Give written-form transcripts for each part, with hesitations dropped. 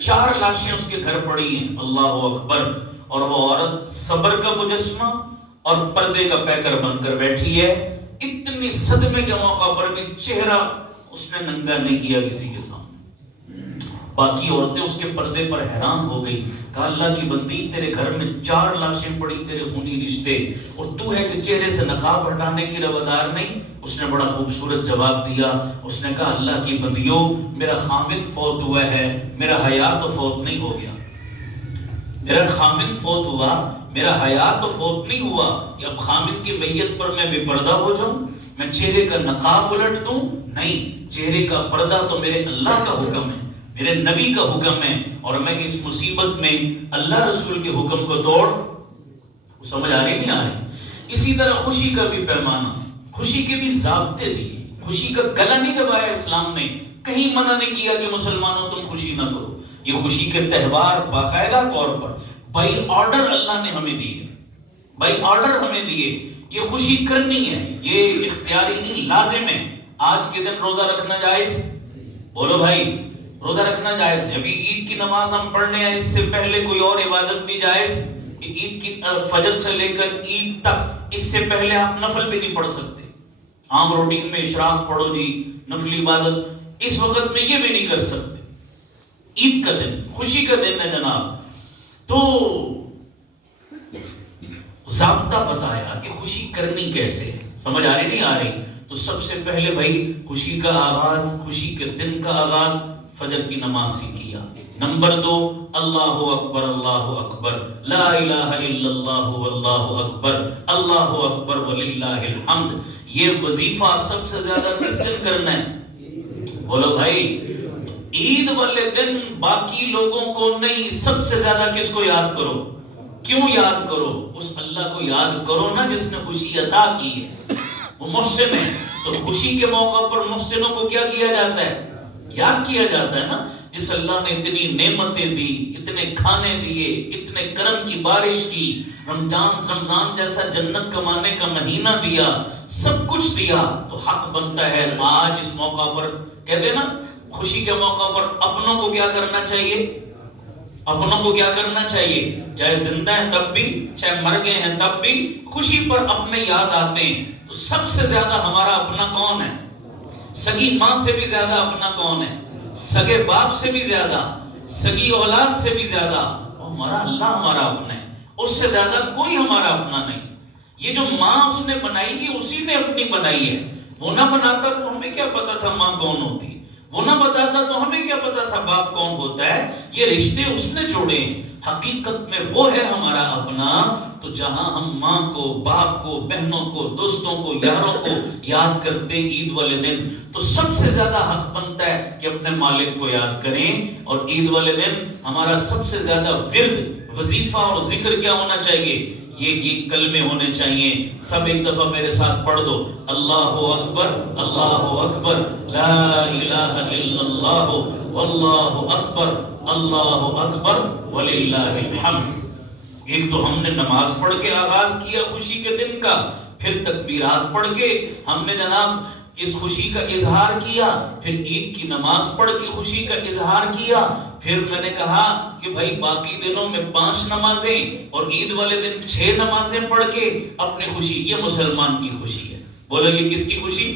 4 لاشیں اس کے گھر پڑی ہیں، اللہ اکبر، اور وہ عورت صبر کا مجسمہ اور پردے کا پیکر بن کر بیٹھی ہے۔ اتنی صدمے کے موقع پر بھی چہرہ اس نے ننگا نہیں کیا کسی کے سامنے۔ باقی عورتیں اس کے پردے پر حیران ہو گئی، کہا اللہ کی بندی، تیرے گھر میں 4 لاشیں پڑی، تیرے خونی رشتے، اور تو ہے کہ چہرے سے نقاب ہٹانے کی روادار نہیں۔ اس نے بڑا خوبصورت جواب دیا، اس نے کہا اللہ کی بندیوں، میرا خامد فوت ہوا ہے، میرا حیا تو فوت نہیں ہو گیا۔ میرا خامد فوت ہوا، میرا حیا تو فوت نہیں ہوا کہ اب خامد کی میت پر میں بے پردہ ہو جاؤں، میں چہرے کا نقاب الٹ دوں؟ نہیں، چہرے کا پردہ تو میرے اللہ کا حکم ہے، میرے نبی کا حکم ہے، اور میں اس مصیبت میں اللہ رسول کے حکم کو توڑ، سمجھ آ رہی نہیں آ رہی؟ اسی طرح خوشی کا بھی پیمانہ، خوشی کے بھی ضابطے دیے، خوشی کا گلا نہیں دبایا اسلام نے، کہیں منع نہیں کیا کہ مسلمانوں تم خوشی نہ کرو۔ یہ خوشی کے تہوار باقاعدہ طور پر بائی آرڈر اللہ نے ہمیں دیے، بائی آرڈر ہمیں دیے، یہ خوشی کرنی ہے، یہ اختیاری نہیں، لازم ہے۔ آج کے دن روزہ رکھنا جائز؟ بولو بھائی، روزہ رکھنا جائز ہے۔ ابھی عید کی نماز ہم پڑھنے ہیں، اس سے پہلے کوئی اور عبادت بھی جائز کہ عید کی فجر سے لے کر عید تک، اس سے پہلے آپ نفل بھی نہیں پڑھ سکتے۔ عام روٹین میں اشراق پڑھو جی، نفلی عبادت اس وقت میں یہ بھی نہیں کر سکتے۔ عید کا دن خوشی کا دن ہے جناب، تو ضابطہ بتایا کہ خوشی کرنی کیسے، سمجھ آ رہی نہیں آ رہی؟ تو سب سے پہلے بھائی خوشی کا آغاز، خوشی کے دن کا آغاز فجر کی نماز سے کیا۔ نمبر 2، اللہ اکبر اللہ اکبر، لا الہ الا اللہ واللہ اکبر، اللہ اکبر وللہ الحمد۔ یہ وظیفہ سب سے زیادہ کس دن کرنا ہے؟ بولو بھائی، عید والے دن باقی لوگوں کو نہیں، سب سے زیادہ کس کو یاد کرو؟ کیوں یاد کرو؟ اس اللہ کو یاد کرو نا جس نے خوشی عطا کی ہے، وہ محسن ہے۔ تو خوشی کے موقع پر محسنوں کو کیا کیا جاتا ہے؟ یاد کیا جاتا ہے نا۔ جس اللہ نے اتنی نعمتیں دی، اتنے کھانے دیے، اتنے کرم کی بارش کی، رمضان جیسا جنت کمانے کا مہینہ دیا، سب کچھ دیا، تو حق بنتا ہے آج اس موقع پر، کہتے ہیں نا خوشی کے موقع پر اپنوں کو کیا کرنا چاہیے؟ اپنوں کو کیا کرنا چاہیے؟ چاہے زندہ ہیں تب بھی، چاہے مر گئے ہیں تب بھی، خوشی پر اپنے یاد آتے ہیں۔ تو سب سے زیادہ ہمارا اپنا کون ہے؟ سگی ماں سے بھی زیادہ اپنا کون ہے؟ سگے باپ سے بھی زیادہ، سگی اولاد سے بھی زیادہ ہمارا اللہ ہمارا اپنا ہے، اس سے زیادہ کوئی ہمارا اپنا نہیں۔ یہ جو ماں اس نے بنائی ہے اسی نے اپنی بنائی ہے، وہ نہ بناتا تو ہمیں کیا پتا تھا ماں کون ہوتی ہے، وہ نہ بتاتا تو ہمیں کیا پتا تھا باپ کون ہوتا ہے۔ یہ رشتے اس نے جوڑے ہیں، حقیقت میں وہ ہے ہمارا اپنا۔ تو جہاں ہم ماں کو، باپ کو، بہنوں کو، دوستوں کو، یاروں کو یاد کرتے ہیں عید والے دن، تو سب سے زیادہ حق بنتا ہے کہ اپنے مالک کو یاد کریں۔ اور عید والے دن ہمارا سب سے زیادہ ورد، وظیفہ اور ذکر کیا ہونا چاہیے؟ یہ کلمے ہونے چاہیے۔ سب ایک دفعہ میرے ساتھ پڑھ دو، اللہ اکبر اللہ اکبر، لا الہ الا اللہ واللہ اکبر، اللہ اکبر وللہ الحمد۔ ایک تو ہم نے نماز پڑھ کے آغاز کیا خوشی کے دن کا، پھر تکبیرات پڑھ کے ہم نے جناب اس خوشی کا اظہار کیا، پھر عید کی نماز پڑھ کے خوشی کا اظہار کیا، پھر میں نے کہا کہ بھائی باقی دنوں میں 5 نمازیں اور عید والے دن 6 نمازیں پڑھ کے اپنی خوشی، یہ مسلمان کی خوشی ہے۔ بولو یہ کس کی خوشی؟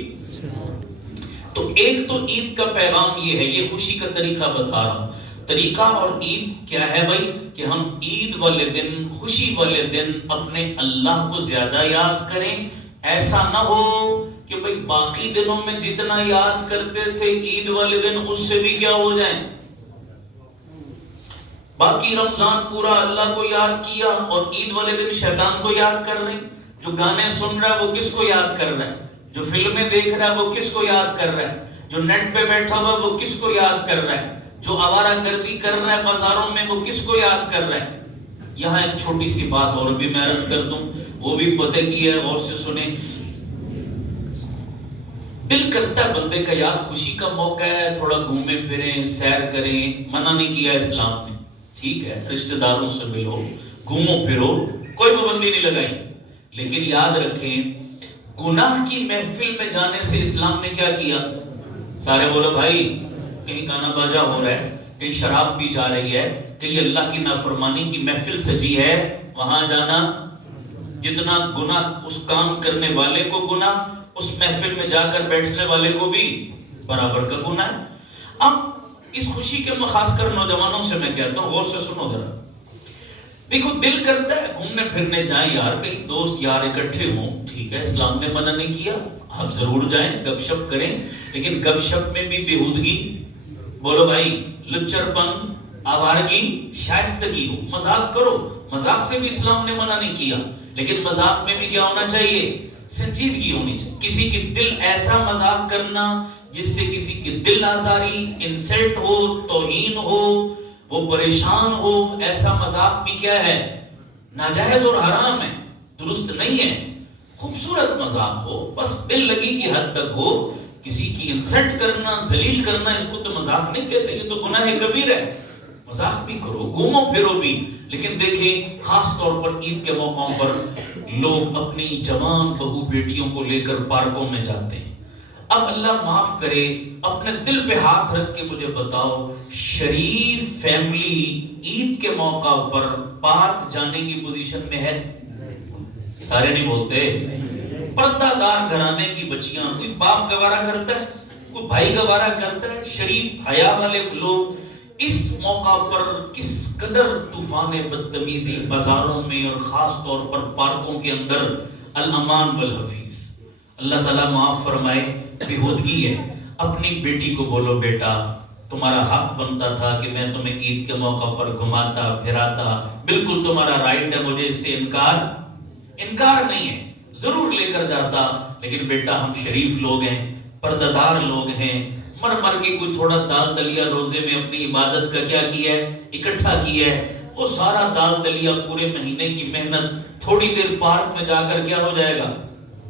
تو ایک تو عید کا پیغام یہ ہے، یہ خوشی کا طریقہ بتا رہا ہوں۔ طریقہ اور عید کیا ہے بھائی؟ کہ ہم عید والے دن، خوشی والے دن اپنے اللہ کو زیادہ یاد کریں۔ ایسا نہ ہو کہ بھئی باقی دنوں میں جتنا یاد کرتے تھے عید والے دن اس سے بھی کیا ہو جائیں، باقی رمضان پورا اللہ کو یاد کیا اور عید والے دن شیطان کو یاد کر رہے ہیں۔ جو گانے سن رہا ہے وہ کس کو یاد کر رہا ہے؟ جو فلمیں دیکھ رہا ہے وہ کس کو یاد کر رہا ہے؟ جو نیٹ پہ بیٹھا ہوا وہ کس کو یاد کر رہا ہے؟ جو آوارہ گردی کر رہا ہے بازاروں میں وہ کس کو یاد کر رہا ہے؟ یہاں ایک چھوٹی سی بات اور بھی میں عرض کر دوں، وہ بھی پتہ کی ہے، غور سے سنیں۔ دل کرتا ہے بندے کا یار خوشی کا موقع ہے، تھوڑا گھومیں پھریں، سیر کریں، منع نہیں کیا اسلام نے، ٹھیک ہے، رشتہ داروں سے ملو، گھومو پھرو، کوئی پابندی نہیں لگائی، لیکن یاد رکھیں گناہ کی محفل میں جانے سے اسلام نے کیا کیا؟ سارے بولو بھائی، کہیں گانا باجا ہو رہا ہے، کہیں شراب پی جا رہی ہے، کہیں اللہ کی نافرمانی کی محفل سجی ہے، وہاں جانا جتنا گناہ اس کام کرنے والے کو گناہ، اس محفل میں جا کر بیٹھنے والے کو بھی برابر کا گناہ ہے۔ اب اس خوشی کے خاص کر نوجوانوں سے میں کہتا ہوں، غور سے سنو ذرا، دیکھو دل کرتا ہے گھومنے پھرنے جائیں یار، کئی دوست یار اکٹھے ہوں، ٹھیک ہے، اسلام نے منع نہیں کیا، آپ ضرور جائیں، گپ شپ کریں، لیکن گپ شپ میں بھی بےہودگی، بولو بھائی، لچر پن، آوارگی، شائستگی ہو، مذاق کرو، مذاق سے بھی اسلام نے منع نہیں کیا، لیکن مذاق میں بھی کیا ہونا چاہیے؟ سنجیدگی ہونی چاہیے۔ کسی کی دل ایسا مذاق کرنا جس سے کسی کی دل آزاری، انسلٹ ہو، توہین ہو، وہ پریشان ہو، ایسا مذاق بھی کیا ہے؟ ناجائز اور حرام ہے، درست نہیں ہے۔ خوبصورت مذاق ہو، بس دل لگی کی حد تک ہو، کسی کی انسلٹ کرنا، ذلیل کرنا، اس کو تو مذاق نہیں کہتے، یہ تو گناہ کبیر ہے۔ مذاق بھی کرو، گھومو پھرو بھی، لیکن دیکھیں خاص طور پر عید کے موقعوں پر لوگ اپنی جوان بہو بیٹیوں کو لے کر پارکوں میں جاتے ہیں۔ اب اللہ معاف کرے، اپنے دل پہ ہاتھ رکھ کے مجھے بتاؤ، شریف فیملی عید کے موقع پر پارک جانے کی پوزیشن میں ہے؟ سارے نہیں بولتے۔ پردہ دار گھرانے کی بچیاں، کوئی باپ گوارا کرتا ہے؟ کوئی بھائی گوارا کرتا ہے؟ شریف حیا والے لوگ اس موقع پر کس قدر طوفان بدتمیزی بازاروں میں اور خاص طور پر پارکوں کے اندر، الامان والحفیظ۔ اللہ تعالیٰ معاف فرمائے، بےہودگی ہے۔ اپنی بیٹی کو بولو بیٹا تمہارا حق بنتا تھا کہ میں تمہیں عید کے موقع پر گھماتا پھراتا، بالکل تمہارا رائٹ ہے، مجھے اس سے انکار نہیں ہے، ضرور لے کر جاتا، لیکن بیٹا ہم شریف لوگ ہیں، پردہ دار لوگ ہیں، مر کے کوئی تھوڑا دال دلیا روزے میں اپنی عبادت کا کیا کیا ہے؟ اکٹھا کیا ہے، وہ سارا دال دلیا پورے مہینے کی محنت تھوڑی دیر پارک میں جا کر کیا ہو جائے گا؟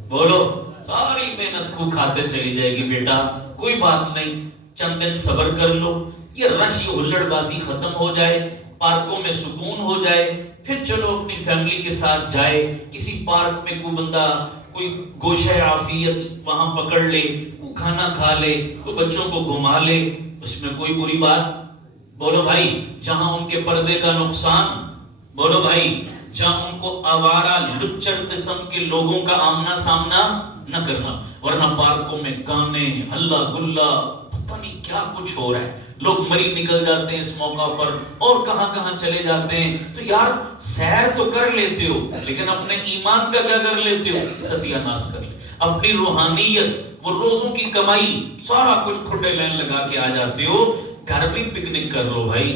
بولو، ساری محنت کو کھاتے چلی جائے گی۔ بیٹا کوئی بات نہیں، چند دن صبر کر لو، یہ رش یہ ہلڑ بازی ختم ہو جائے، پارکوں میں سکون ہو جائے، پھر چلو اپنی فیملی کے ساتھ جائے، کسی پارک میں کوئی بندہ کوئی گوشہ عافیت وہاں پکڑ لے، وہ کھانا کھا لے، وہ بچوں کو گھما لے، اس میں کوئی بری بات؟ بولو بھائی، جہاں ان کے پردے کا نقصان، بولو بھائی، جہاں ان کو آوارہ لچر قسم کے لوگوں کا آمنا سامنا نہ کرنا، ورنہ پارکوں میں گانے، ہلا گلا، پتہ نہیں کیا کچھ ہو رہا ہے، لوگ مری نکل جاتے ہیں اس موقع پر، اور کہاں چلے جاتے ہیں۔ تو یار سیر تو کر لیتے ہو، لیکن اپنے ایمان کا کیا کر لیتے ہو؟ ستیہ ناش کر لیتے، اپنی روحانیت، وہ روزوں کی کمائی، سارا کچھ کھڈے لین لگا کے آ جاتے ہو۔ گھر میں پکنک کر لو بھائی،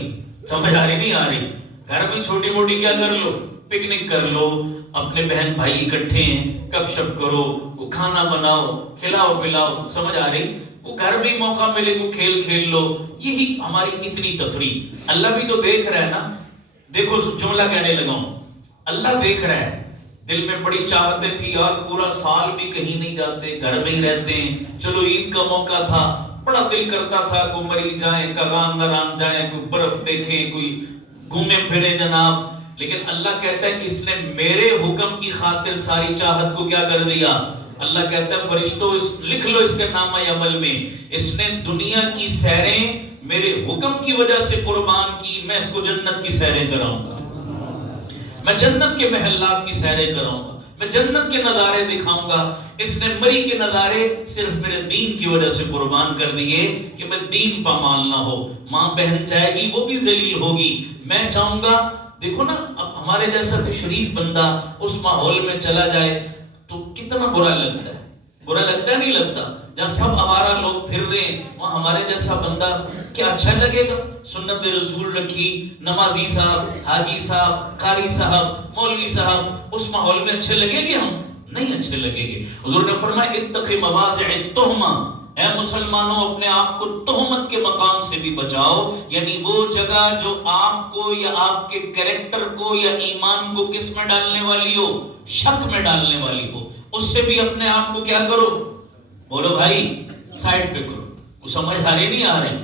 سمجھ آ رہی نہیں آ رہی؟ گھر میں چھوٹی موٹی کیا کر لو؟ پکنک کر لو، اپنے بہن بھائی اکٹھے ہیں، گپ شپ کرو، وہ کھانا بناؤ، کھلاؤ پلاؤ، سمجھ آ رہی؟ وہ گھر میں موقع ملے وہ کھیل لو، یہی ہماری اتنی تفریح۔ اللہ بھی تو دیکھ رہا ہے نا، دیکھو جملہ کہنے لگا ہوں، اللہ دیکھ رہا ہے، دل میں بڑی چاہتے تھی یار پورا سال بھی کہیں نہیں جاتے، گھر میں ہی رہتے ہیں، چلو عید کا موقع تھا، بڑا دل کرتا تھا کوئی مری جائیں، کغان نران جائیں، کوئی برف دیکھیں، کوئی گھومے پھرے جناب، لیکن اللہ کہتا ہے اس نے میرے حکم کی خاطر ساری چاہت کو کیا کر دیا۔ اللہ کہتا ہے فرشتوں لکھ لو اس کے نامہ عمل میں، اس نے دنیا کی سیریں میرے حکم کی وجہ سے قربان کی، میں اس کو جنت کی سیریں کراؤں گا، میں جنت کے محلات کی سیریں کراؤں گا، میں جنت کے نظارے دکھاؤں گا۔ اس نے مری کے نظارے صرف میرے دین کی وجہ سے قربان کر دیے کہ میں دین پامال نہ ہو، ماں بہن جائے گی وہ بھی ذلیل ہوگی، میں چاہوں گا۔ دیکھو نا، اب ہمارے جیسا کوئی شریف بندہ اس ماحول میں چلا جائے تو کتنا برا لگتا ہے، برا لگتا ہے نہیں لگتا؟ جہاں سب ہمارا لوگ پھر رہے ہیں وہاں ہمارے جیسا بندہ کیا اچھا لگے گا؟ سنت رسول رکھی، نمازی صاحب، حاجی صاحب، قاری صاحب، مولوی صاحب، اس ماحول میں اچھے لگے گے؟ ہم نہیں اچھے لگے گے۔ حضور نے فرمایا اتق مواضع التہمہ، اے مسلمانوں اپنے آپ کو تہمت کے مقام سے بھی بچاؤ، یعنی وہ جگہ جو آپ کو یا آپ کے کریکٹر کو یا ایمان کو کس میں ڈالنے والی ہو؟ شک میں ڈالنے والی ہو، اس سے بھی اپنے آپ کو کیا کرو؟ بولو بھائی، سائڈ پہ کرو۔ وہ سمجھ آ رہی نہیں آ رہی؟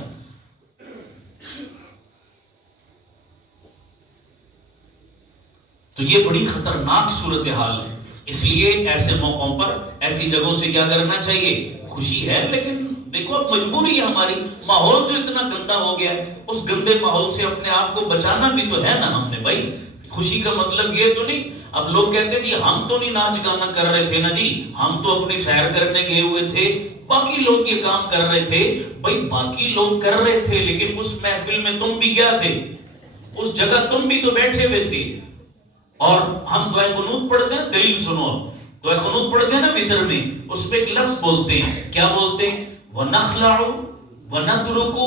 تو یہ بڑی خطرناک صورتحال ہے، اس لیے ایسے موقعوں پر ایسی جگہوں سے کیا کرنا چاہیے؟ خوشی ہے لیکن دیکھو اب مجبوری ہے ہماری، ماحول جو اتنا گندا ہو گیا ہے، اس گندے ماحول سے اپنے آپ کو بچانا بھی تو ہے نا ہم نے بھائی۔ خوشی کا مطلب یہ تو نہیں، اب لوگ کہتے ہیں کہ ہم تو نہیں ناچ گانا کر رہے تھے نا جی، ہم تو اپنی سیر کرنے گئے ہوئے تھے، باقی لوگ یہ کام کر رہے تھے۔ بھائی باقی لوگ کر رہے تھے، لیکن اس محفل میں تم بھی کیا تھے؟ اس جگہ تم بھی تو بیٹھے ہوئے تھے۔ اور ہم دعائے قنوت پڑھتے ہیں، دلیل سنو، دعائے قنوت پڑھتے ہیں نا وتر میں، اس میں ایک لفظ بولتے ہیں، کیا بولتے ہیں؟ وَنَخْلَعُ وَنَتْرُكُ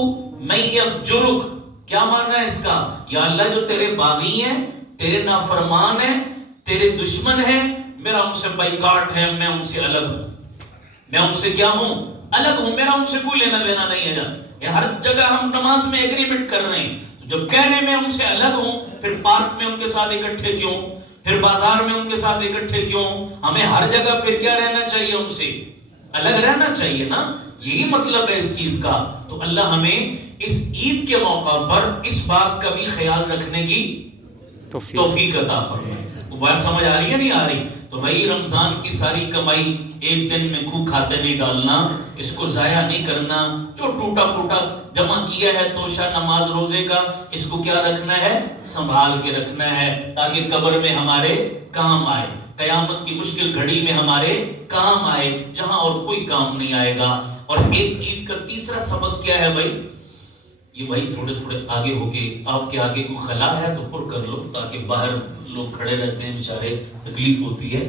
مَن يَفْجُرُكَ۔ کیا معنی ہے اس کا؟ یا اللہ جو تیرے باغی ہیں، تیرے نافرمان ہیں، تیرے دشمن ہیں، میرا ان سے بائیکاٹ ہے، میں ان سے الگ ہوں، میں ان سے کیا ہوں؟ الگ ہوں، میرا ان سے کوئی لینا دینا نہیں ہے۔ یہ ہر جگہ ہم نماز میں ایگریمنٹ کر رہے ہیں، جب کہہ رہے میں ان سے الگ ہوں، پھر پارک میں ان کے ساتھ اکٹھے کیوں؟ پھر بازار میں ان کے ساتھ اکٹھے کیوں؟ ہمیں ہر جگہ پھر کیا رہنا چاہیے؟ ان سے الگ رہنا چاہیے نا، یہی مطلب ہے اس چیز کا۔ تو اللہ ہمیں اس عید کے موقع پر اس بات کا بھی خیال رکھنے کی توفیق عطا فرمائے۔ وہ بات سمجھ آ رہی ہے نہیں آ رہی؟ تو بھائی رمضان کی ساری کمائی ایک دن میں کھو کھاتے نہیں ڈالنا، اس کو ضائع نہیں کرنا۔ جو ٹوٹا پھوٹا جمع کیا ہے توشہ نماز روزے کا، اس کو کیا رکھنا ہے؟ سنبھال کے رکھنا ہے، تاکہ قبر میں ہمارے کام آئے، قیامت کی مشکل گھڑی میں ہمارے کام آئے، جہاں اور کوئی کام نہیں آئے گا۔ اور ایک عید کا تیسرا سبق کیا ہے بھائی؟ یہ بھائی تھوڑے تھوڑے آگے ہو کے، آپ کے آگے کوئی خلا ہے تو پر کر لو، تاکہ باہر لوگ کھڑے رہتے ہیں بیچارے، تکلیف ہوتی ہے۔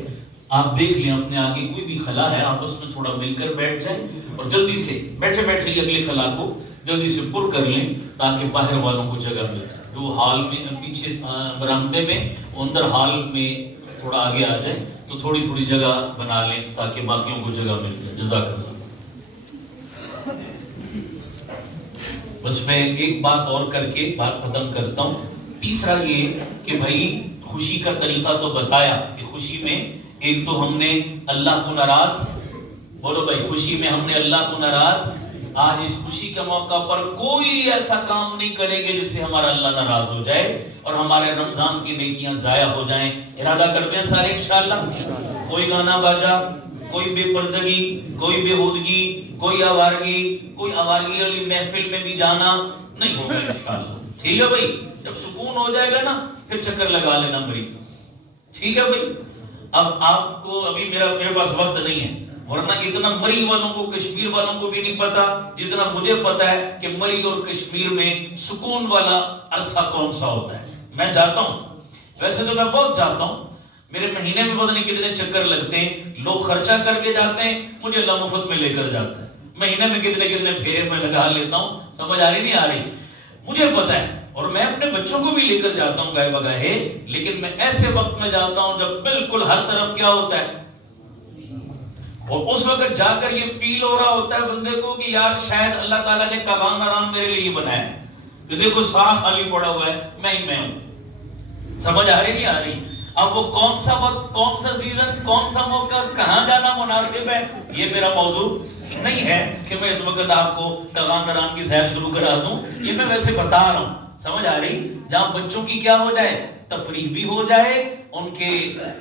آپ دیکھ لیں اپنے آگے کوئی بھی خلا ہے، آپ اس میں تھوڑا مل کر بیٹھ جائیں، اور جلدی سے بیٹھے بیٹھے ہی اگلی خلا کو جلدی سے پر کر لیں، تاکہ باہر والوں کو جگہ مل جائے۔ جو ہال میں پیچھے برآمدے میں، اندر ہال میں تھوڑا آگے آ جائیں، تو تھوڑی تھوڑی جگہ بنا لیں تاکہ باقیوں کو جگہ مل جائے۔ جزاک اللہ۔ بس میں ایک بات اور کر کے بات ختم کرتا ہوں۔ تیسرا یہ کہ بھائی خوشی کا طریقہ تو بتایا کہ خوشی میں ایک تو ہم نے اللہ کو ناراض، بولو بھائی خوشی میں ہم نے اللہ کو ناراض۔ آج اس خوشی کے موقع پر کوئی ایسا کام نہیں کریں گے جس سے ہمارا اللہ ناراض ہو جائے اور ہمارے رمضان کی نیکیاں ضائع ہو جائیں۔ ارادہ کرتے ہیں سارے انشاءاللہ؟ کوئی گانا باجا، کوئی بے پردگی، کوئی بےہودگی، کوئی آوارگی والی محفل میں بھی جانا نہیں ہوگا انشاءاللہ۔ ٹھیک ہے بھائی؟ جب سکون ہو جائے گا نا پھر چکر لگا لینا مری۔ ٹھیک ہے بھائی؟ اب آپ کو ابھی میرے پاس وقت نہیں ہے، ورنہ اتنا مری والوں کو، کشمیر والوں کو بھی نہیں پتا جتنا مجھے پتا ہے کہ مری اور کشمیر میں سکون والا عرصہ کون سا ہوتا ہے۔ میں جاتا ہوں، ویسے تو میں بہت جاتا ہوں، میرے مہینے میں پتہ نہیں کتنے چکر لگتے ہیں، لوگ خرچہ کر کے جاتے ہیں، مجھے اللہ مفت میں لے کر جاتا ہے۔ مہینے میں کتنے پھیرے میں لگا لیتا ہوں، سمجھ آ رہی نہیں آ رہی؟ مجھے پتا ہے، اور میں اپنے بچوں کو بھی لے کر جاتا ہوں گائے بگاہے، لیکن میں ایسے وقت میں جاتا ہوں جب بالکل ہر طرف کیا ہوتا ہے، اور اس وقت جا کر یہ فیل ہو رہا ہوتا ہے بندے کو کہ یار شاید اللہ تعالیٰ نے کاغان آرام میرے لیے بنایا ہے، کہ دیکھو سارا خالی پڑا ہوا ہے، میں ہی میں ہوں۔ سمجھ آ رہی نہیں آ رہی؟ اب وہ کون سا وقت، کون سا سیزن، کون سا موقع، کہاں جانا مناسب ہے، یہ میرا موضوع نہیں ہے کہ میں اس وقت آپ کو کاغان آرام کی سیر شروع کرا دوں، یہ میں ویسے بتا رہا ہوں۔ سمجھ آ رہی؟ جہاں بچوں کی کیا ہو جائے، تفریح بھی ہو جائے، ان کے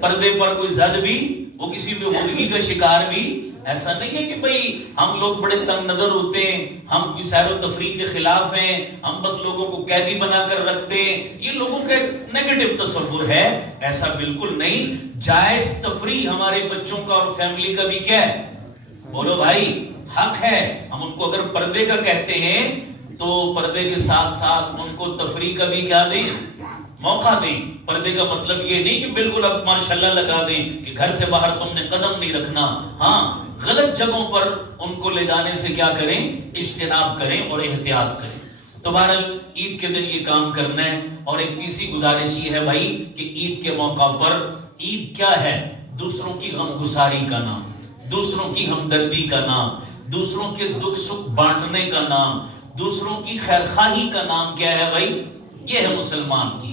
پردے پر کوئی زد بھی، وہ کسی بےہودگی کا شکار بھی۔ ایسا نہیں ہے کہ بھئی ہم لوگ بڑے تنگ نظر ہوتے ہیں، ہم کوئی سیر و تفریح کے خلاف ہیں، ہم بس لوگوں کو قیدی بنا کر رکھتے ہیں، یہ لوگوں کا نیگیٹو تصور ہے۔ ایسا بالکل نہیں، جائز تفریح ہمارے بچوں کا اور فیملی کا بھی کیا ہے، بولو بھائی، حق ہے۔ ہم ان کو اگر پردے کا کہتے ہیں تو پردے کے ساتھ ساتھ ان کو تفریح کا بھی کیا دیں، موقع دیں۔ پردے کا مطلب یہ نہیں کہ بالکل اب ماشاءاللہ لگا دیں کہ گھر سے باہر تم نے قدم نہیں رکھنا، ہاں غلط جگہوں پر ان کو لے جانے سے کیا کریں، اجتناب کریں اور احتیاط کریں۔ تو بہرحال عید کے دن یہ کام کرنا ہے۔ اور ایک تیسری گزارش یہ ہے بھائی کہ عید کے موقع پر، عید کیا ہے؟ دوسروں کی غمگساری کا نام، دوسروں کی ہمدردی کا نام، دوسروں کے دکھ سکھ بانٹنے کا نام، دوسروں کی خیرخواہی کا نام کیا ہے بھائی؟ یہ ہے مسلمان کی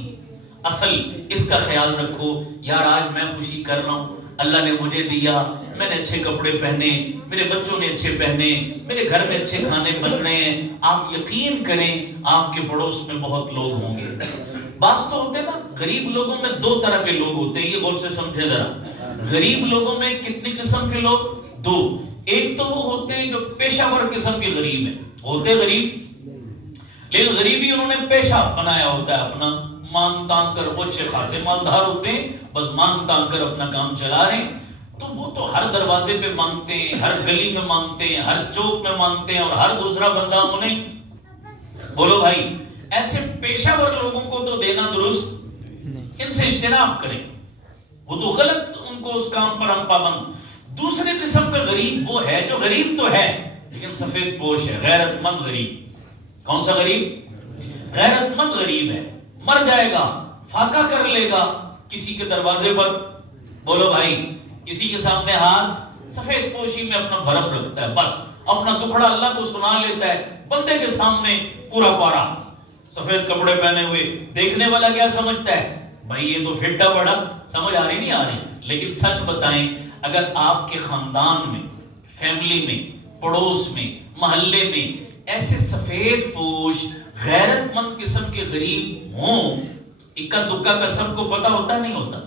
اصل۔ اس کا خیال رکھو، یار آج میں خوشی کر رہا ہوں، اللہ نے مجھے دیا، میں نے اچھے کپڑے پہنے، میرے بچوں نے اچھے پہنے، میرے گھر میں اچھے کھانے بن رہے ہیں۔ آپ یقین کریں آپ کے پڑوس میں بہت لوگ ہوں گے۔ بعض تو ہوتے ہیں نا، غریب لوگوں میں دو طرح کے لوگ ہوتے ہیں، یہ غور سے سمجھے ذرا۔ غریب لوگوں میں کتنی قسم کے لوگ؟ دو۔ ایک تو وہ ہوتے ہیں جو پیشہ ور قسم کے غریب ہیں، ہوتے غریب لیکن غریبی انہوں نے پیشہ بنایا ہوتا ہے اپنا، مانگ تانگ کر، وہ اچھے خاصے مالدار ہوتے ہیں، بس مانگ تانگ کر اپنا کام چلا رہے ہیں، تو وہ تو ہر دروازے پہ مانگتے ہیں، ہر گلی میں مانگتے ہیں، ہر چوک میں مانگتے ہیں، اور ہر دوسرا بندہ انہیں، بولو بھائی ایسے پیشہ ور لوگوں کو تو دینا درست، ان سے اجتناب کریں، وہ تو غلط، ان کو اس کام پر ہم پابند۔ دوسرے قسم کا غریب وہ ہے جو غریب تو ہے لیکن سفید پوش ہے، غیرت مند غریب۔ کون سا غریب؟ غیرت مند غریب ہے، مر جائے گا، فاقہ کر لے گا کسی کے دروازے پر، بولو بھائی کسی کے سامنے ہاتھ، سفید پوشی میں اپنا بھرم رکھتا ہے، بس اپنا دکھڑا اللہ کو سنا لیتا ہے، بندے کے سامنے پورا پارا سفید کپڑے پہنے ہوئے، دیکھنے والا کیا سمجھتا ہے؟ بھائی یہ تو پھٹا پڑا، سمجھ آ رہی نہیں آ رہی؟ لیکن سچ بتائیں، اگر آپ کے خاندان میں، فیملی میں، پڑوس میں، محلے میں ایسے سفید پوش غیرت مند قسم کے غریب ہوں، اکا دکا کا سب کو پتا ہوتا نہیں ہوتا؟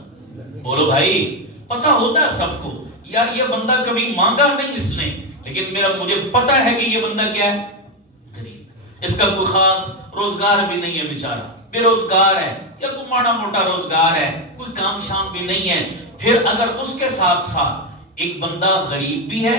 بولو بھائی پتا ہوتا ہے سب کو، یار یہ بندہ کبھی مانگا نہیں اس نے، لیکن مجھے پتا ہے کہ یہ بندہ کیا ہے؟ غریب، اس کا کوئی خاص روزگار بھی نہیں ہے، بیچارہ بے روزگار ہے، یا کوئی ماڑا موٹا روزگار ہے، کوئی کام شام بھی نہیں ہے۔ پھر اگر اس کے ساتھ ساتھ ایک بندہ غریب بھی ہے،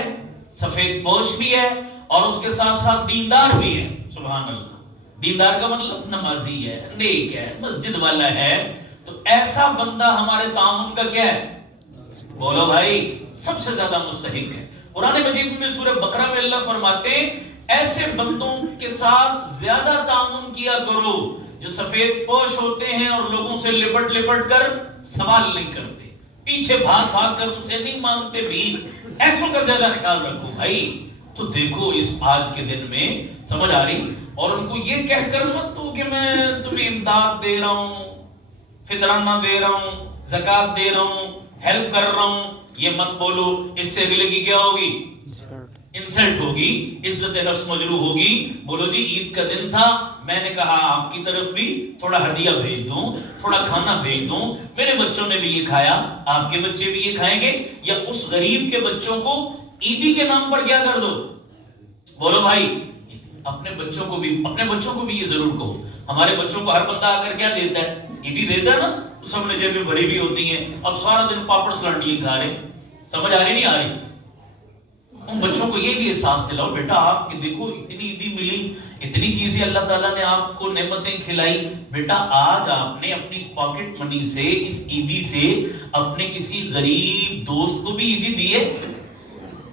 سفید پوش بھی ہے، اور اس کے ساتھ ساتھ دیندار بھی ہے، سبحان اللہ، دیندار کا مطلب نمازی ہے، نیک ہے، مسجد والا ہے، تو ایسا بندہ ہمارے تعاون کا کیا ہے؟ بولو بھائی سب سے زیادہ مستحق ہے۔ قرآن مجید میں سورہ بقرہ میں اللہ فرماتے ہیں ایسے بندوں کے ساتھ زیادہ تعاون کیا کرو جو سفید پوش ہوتے ہیں اور لوگوں سے لپٹ لپٹ کر سوال نہیں کرتے، پیچھے بھاگ بھاگ کر ان سے نہیں مانگتے بھی، ایسوں کا زیادہ خیال رکھو بھائی۔ تو دیکھو اس آج کے دن میں، سمجھ آ رہی؟ اور ان کو یہ کہہ کر مت دو کہ میں تمہیں امداد دے رہا ہوں، فطرانہ دے رہا ہوں، زکوٰۃ دے رہا ہوں، ہیلپ کر رہا ہوں، یہ مت بولو، اس سے اگلے کی کیا ہوگی؟ انسلٹ ہوگی، عزت نفس مجروح ہوگی۔ بولو جی عید کا دن تھا، میں نے کہا آپ کی طرف بھی تھوڑا ہدیہ بھیج دوں، تھوڑا کھانا بھیج دوں، میرے بچوں نے بھی یہ کھایا، آپ کے بچے بھی یہ کھائیں گے، یا اس غریب کے بچوں کو عیدی کے نام پر کیا کر دو؟ بولو بھائی اپنے بچوں کو بھی یہ ضرور کہو۔ ہمارے بچوں کو ہر بندہ آ کر کیا دیتا ہے؟ عیدی دیتا ہے نا، تو سب نے جیبیں بھری بھی ہوتی ہیں، اب سارا دن پاپڑ سلانٹی کھا رہے، سمجھ آ رہی نہیں آ رہی؟ ان بچوں کو یہ بھی احساس دلاؤ، بیٹا آپ کے دیکھو اتنی عیدی ملی، اتنی چیزیں اللہ تعالیٰ نے آپ کو نعمتیں کھلائی، بیٹا آج آپ نے اپنی پاکٹ منی سے، اس عیدی سے اپنے کسی غریب دوست کو بھی عیدی دی ہے۔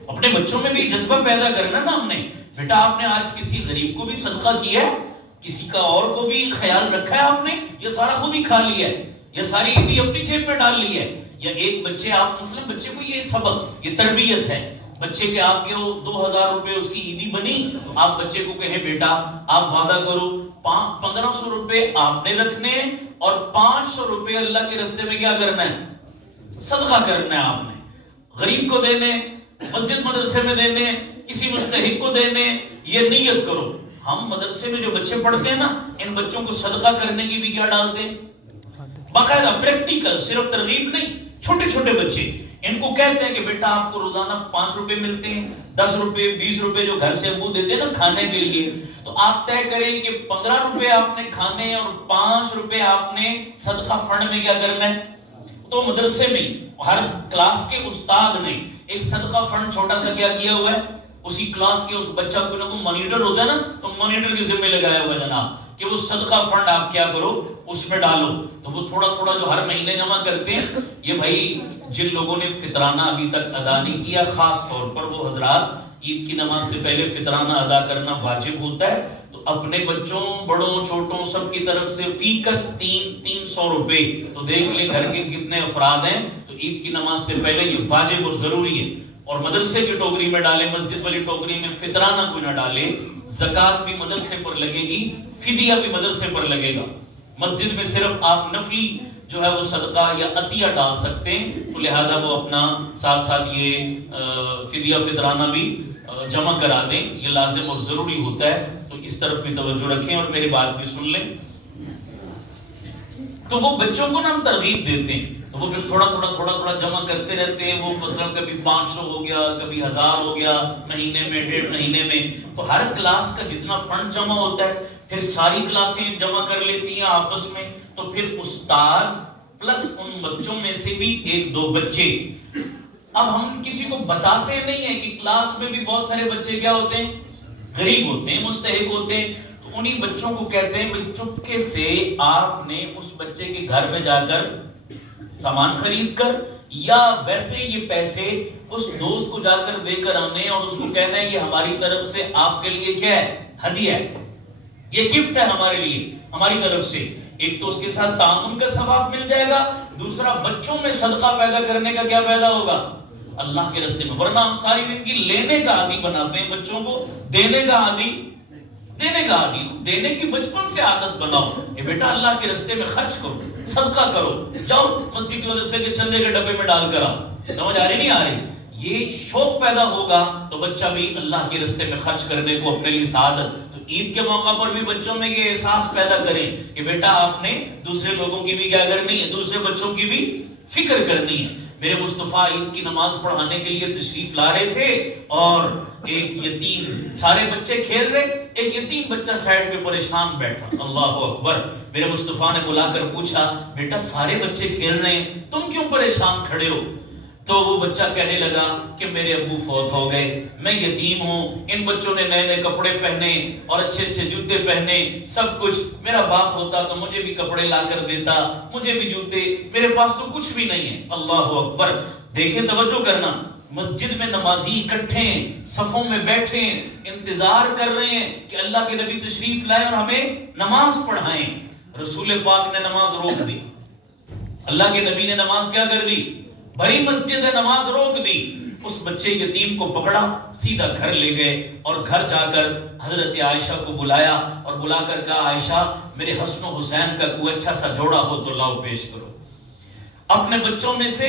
اپنے بچوں میں بھی جذبہ پیدا کرنا نا ہم نے، بیٹا آپ نے آج کسی غریب کو بھی صدقہ کیا ہے، کسی کا اور کو بھی خیال رکھا ہے آپ نے، یا سارا خود ہی کھا لیا ہے، یا ساری عیدی اپنی جیب میں ڈال لی ہے؟ یا ایک بچے آپ مثلا بچے کو یہ سبق، یہ تربیت ہے بچے کے، آپ کے 2000 روپے اس کی عیدی بنی، تو آپ بچے کو کہیں بیٹا آپ وعدہ کرو 1500 روپے آپ نے رکھنے اور 500 روپے اللہ کے راستے میں کیا کرنا ہے؟ صدقہ کرنا ہے آپ نے، غریب کو دینے، مسجد مدرسے میں دینے، کسی مستحق کو دینے، یہ نیت کرو۔ ہم مدرسے میں جو بچے پڑھتے ہیں نا، ان بچوں کو صدقہ کرنے کی بھی کیا ڈالتے ہیں؟ باقاعدہ پریکٹیکل، صرف ترغیب نہیں، چھوٹے چھوٹے بچے، ان کو کہتے ہیں کہ بیٹا آپ کو روزانہ 5 روپے ملتے ہیں، 10 روپے 20 روپے جو گھر سے ابو دیتے ہیں نا کھانے کے لیے، تو آپ طے کریں کہ 15 روپے آپ نے کھانے اور 5 روپے آپ نے صدقہ فنڈ میں کیا کرنا ہے۔ تو مدرسے میں ہر کلاس کے استاد نے ایک صدقہ فنڈ چھوٹا سا کیا کیا ہوا ہے، اسی کلاس کے اس بچہ کو نہ کوئی مانیٹر ہوتا ہے نا، تو مانیٹر کے ذمہ لگایا ہوا جناب کہ وہ صدقہ فنڈ آپ کیا کرو، اس میں ڈالو، تو وہ تھوڑا تھوڑا جو ہر مہینے جمع کرتے ہیں۔ یہ بھائی جن لوگوں نے فطرانہ ابھی تک ادا نہیں کیا، خاص طور پر وہ حضرات، عید کی نماز سے پہلے فطرانہ ادا کرنا واجب ہوتا ہے، تو اپنے بچوں بڑوں چھوٹوں سب کی طرف سے فی کس 300 روپے، تو دیکھ لیں گھر کے کتنے افراد ہیں، تو عید کی نماز سے پہلے یہ واجب اور ضروری ہے۔ اور مدرسے کی ٹوکری میں ڈالیں، مسجد والی ٹوکری میں فطرانہ کوئی نہ ڈالے، زکوٰۃ بھی مدرسے پر لگے گی، فدیہ بھی مدرسے پر لگے گا۔ مسجد میں صرف آپ نفلی جو ہے وہ صدقہ یا عطیہ ڈال سکتے ہیں، تو لہذا وہ اپنا ساتھ ساتھ یہ فدیہ فطرانہ بھی جمع کرا دیں، یہ لازم اور ضروری ہوتا ہے، تو اس طرف بھی توجہ رکھیں اور میری بات بھی سن لیں۔ تو وہ بچوں کو نا ہم ترغیب دیتے ہیں تو وہ پھر تھوڑا جمع کرتے رہتے ہیں. وہ مثلا کبھی 500 ہو گیا, کبھی 1000 ہو گیا, مہینے میں 1.5 مہینے میں. تو ہر کلاس کا جتنا فنڈ جمع ہوتا ہے پھر ساری کلاسیں جمع کر لیتی ہیں آپس میں. تو پھر استاد پلس ان بچوں میں سے بھی 1-2 بچے. اب ہم کسی کو بتاتے نہیں ہیں کہ کلاس میں بھی بہت سارے بچے کیا ہوتے ہیں, غریب ہوتے ہیں, مستحق ہوتے ہیں. تو انہی بچوں کو کہتے ہیں کہ چپکے سے آپ نے اس بچے کے گھر میں جا کر سامان خرید کر یا ویسے یہ پیسے اس دوست کو جا کر دے کر آنے اور اس کو کہنا ہے یہ ہماری طرف سے آپ کے لیے کیا ہے, ہدیہ ہے, یہ گفٹ ہے ہمارے لیے ہماری طرف سے. ایک تو اس کے ساتھ تعاون کا ثواب مل جائے گا, دوسرا بچوں میں صدقہ پیدا کرنے کا کیا پیدا ہوگا, اللہ کے راستے میں. ورنہ ہم ساری زندگی لینے کا عادی بناتے ہیں بچوں کو, دینے کا عادی دینے کی بچپن سے عادت بناؤ کہ بیٹا اللہ کے راستے میں خرچ کرو, صدقہ کرو, جاؤ مسجد کی وجہ سے کہ چندے کے ڈبے میں ڈال کر آؤ. سمجھ آ رہی نہیں آ رہی؟ یہ شوق پیدا ہوگا تو بچہ بھی اللہ کے راستے میں خرچ کرنے کو اپنے لیے سعادت. تو عید کے موقع پر بھی بچوں میں یہ احساس پیدا کریں کہ بیٹا آپ نے دوسرے لوگوں کی بھی کیا کرنی ہے, دوسرے بچوں کی بھی فکر کرنی ہے. میرے مصطفیٰ عید کی نماز پڑھانے کے لیے تشریف لا رہے تھے اور ایک یتیم, سارے بچے کھیل رہے, ایک یتیم بچہ سائیڈ پہ پریشان بیٹھا. اللہ اکبر. میرے مصطفیٰ نے بلا کر پوچھا بیٹا سارے بچے کھیل رہے ہیں تم کیوں پریشان کھڑے ہو؟ تو وہ بچہ کہنے لگا کہ میرے ابو فوت ہو گئے, میں یتیم ہوں, ان بچوں نے نئے کپڑے پہنے اور اچھے جوتے پہنے, سب کچھ. میرا باپ ہوتا تو مجھے بھی کپڑے لا کر دیتا, مجھے بھی جوتے, میرے پاس تو کچھ بھی نہیں ہے. اللہ اکبر. دیکھیں توجہ کرنا, مسجد میں نمازی اکٹھے ہیں, صفوں میں بیٹھے ہیں, انتظار کر رہے ہیں کہ اللہ کے نبی تشریف لائیں اور ہمیں نماز پڑھائیں. رسول پاک نے نماز روک دی, اللہ کے نبی نے نماز کیا کر دی, بھری مسجد ہے نماز روک دی. اس بچے یتیم کو پکڑا, سیدھا گھر لے گئے اور گھر جا کر حضرت عائشہ کو بلایا اور بلا کر کہا عائشہ میرے حسن و حسین کا کوئی اچھا سا جوڑا ہو تو لاؤ پیش کرو. اپنے بچوں میں سے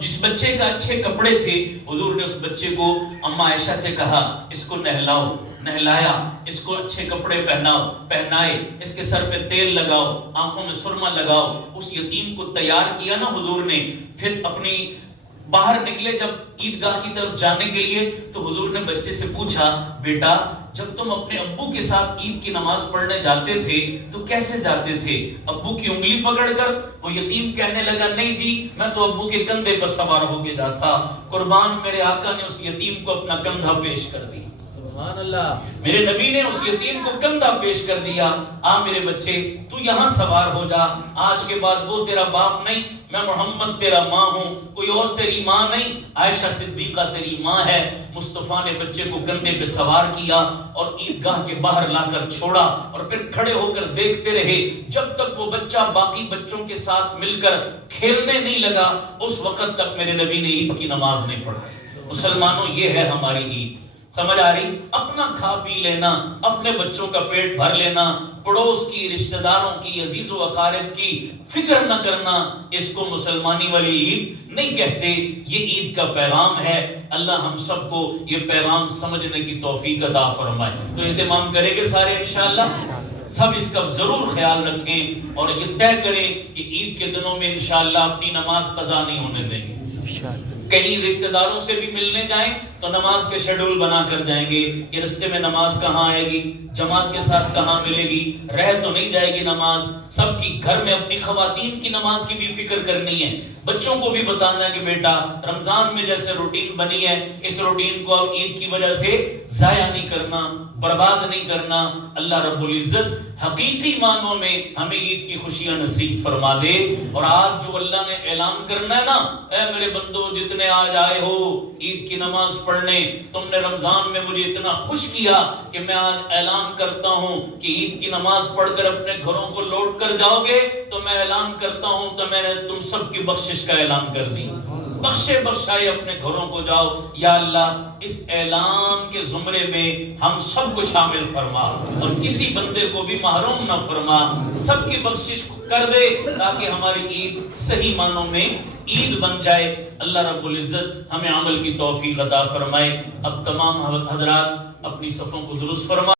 جس بچے کا اچھے کپڑے تھے حضور نے اس بچے کو اماں عائشہ سے کہا اس کو نہلاؤ, نہلایا, اس کو اچھے کپڑے پہنائے, اس کے سر پہ تیل لگاؤ, آنکھوں میں سرما لگاؤ. اس یتیم کو تیار کیا نا حضور نے. پھر اپنی باہر نکلے جب عیدگاہ کی طرف جانے کے لیے تو حضور نے بچے سے پوچھا بیٹا جب تم اپنے ابو کے ساتھ عید کی نماز پڑھنے جاتے تھے تو کیسے جاتے تھے, ابو کی انگلی پکڑ کر؟ وہ یتیم کہنے لگا نہیں جی میں تو ابو کے کندھے پر سوار ہو کے جاتا. قربان میرے آقا نے اس یتیم کو اپنا کندھا پیش کر دیا. سبحان اللہ. میرے نبی نے اس یتیم کو کندھا پیش کر دیا, آ میرے بچے تو یہاں سوار ہو جا, آج کے بعد وہ تیرا باپ نہیں, میں محمد تیرا ماں ہوں, کوئی اور تیری ماں نہیں, عائشہ صدیقہ تیری ماں ہے. مصطفیٰ نے بچے کو کندھے پہ سوار کیا اور عیدگاہ کے باہر لا کر چھوڑا اور پھر کھڑے ہو کر دیکھتے رہے جب تک وہ بچہ باقی بچوں کے ساتھ مل کر کھیلنے نہیں لگا. اس وقت تک میرے نبی نے عید کی نماز نہیں پڑھائی. مسلمانوں یہ ہے ہماری عید. سمجھ آ رہی؟ اپنا کھا پی لینا, اپنے بچوں کا پیٹ بھر لینا, پڑوس کی, رشتہ داروں کی, عزیز و اقارب کی فکر نہ کرنا, اس کو مسلمانی والی عید نہیں کہتے. یہ عید کا پیغام ہے. اللہ ہم سب کو یہ پیغام سمجھنے کی توفیق عطا فرمائے. تو اہتمام کریں گے سارے انشاءاللہ, سب اس کا ضرور خیال رکھیں اور یہ طے کریں کہ عید کے دنوں میں انشاءاللہ اپنی نماز قضا نہیں ہونے دیں گے. کہیں رشتہ داروں سے بھی ملنے جائیں تو نماز کے شیڈول بنا کر جائیں گے کہ رستے میں نماز کہاں آئے گی, جماعت کے ساتھ کہاں ملے گی, رہ تو نہیں جائے گی نماز. سب کی گھر میں اپنی خواتین کی نماز کی بھی فکر کرنی ہے. بچوں کو بھی بتانا ہے کہ بیٹا رمضان میں جیسے روٹین بنی ہے اس روٹین کو اب عید کی وجہ سے ضائع نہیں کرنا, برباد نہیں کرنا. اللہ رب العزت حقیقی معنوں میں ہمیں عید کی خوشیاں نصیب فرما دے. اور آج جو اللہ نے اعلان کرنا ہے نا, اے میرے بندو جتنے آج آئے ہو عید کی نماز پڑھنے, تم نے رمضان میں مجھے اتنا خوش کیا کہ میں آج اعلان کرتا ہوں کہ عید کی نماز پڑھ کر اپنے گھروں کو لوٹ کر جاؤ گے تو میں اعلان کرتا ہوں تو میں نے تم سب کی بخشش کا اعلان کر دی. بخشے بخشائے اپنے گھروں کو جاؤ. یا اللہ اس اعلان کے زمرے میں ہم سب کو شامل فرما اور کسی بندے کو بھی محروم نہ فرما. سب کی بخشش کر دے تاکہ ہماری عید صحیح معنوں میں عید بن جائے. اللہ رب العزت ہمیں عمل کی توفیق عطا فرمائے. اب تمام حضرات اپنی صفوں کو درست فرما.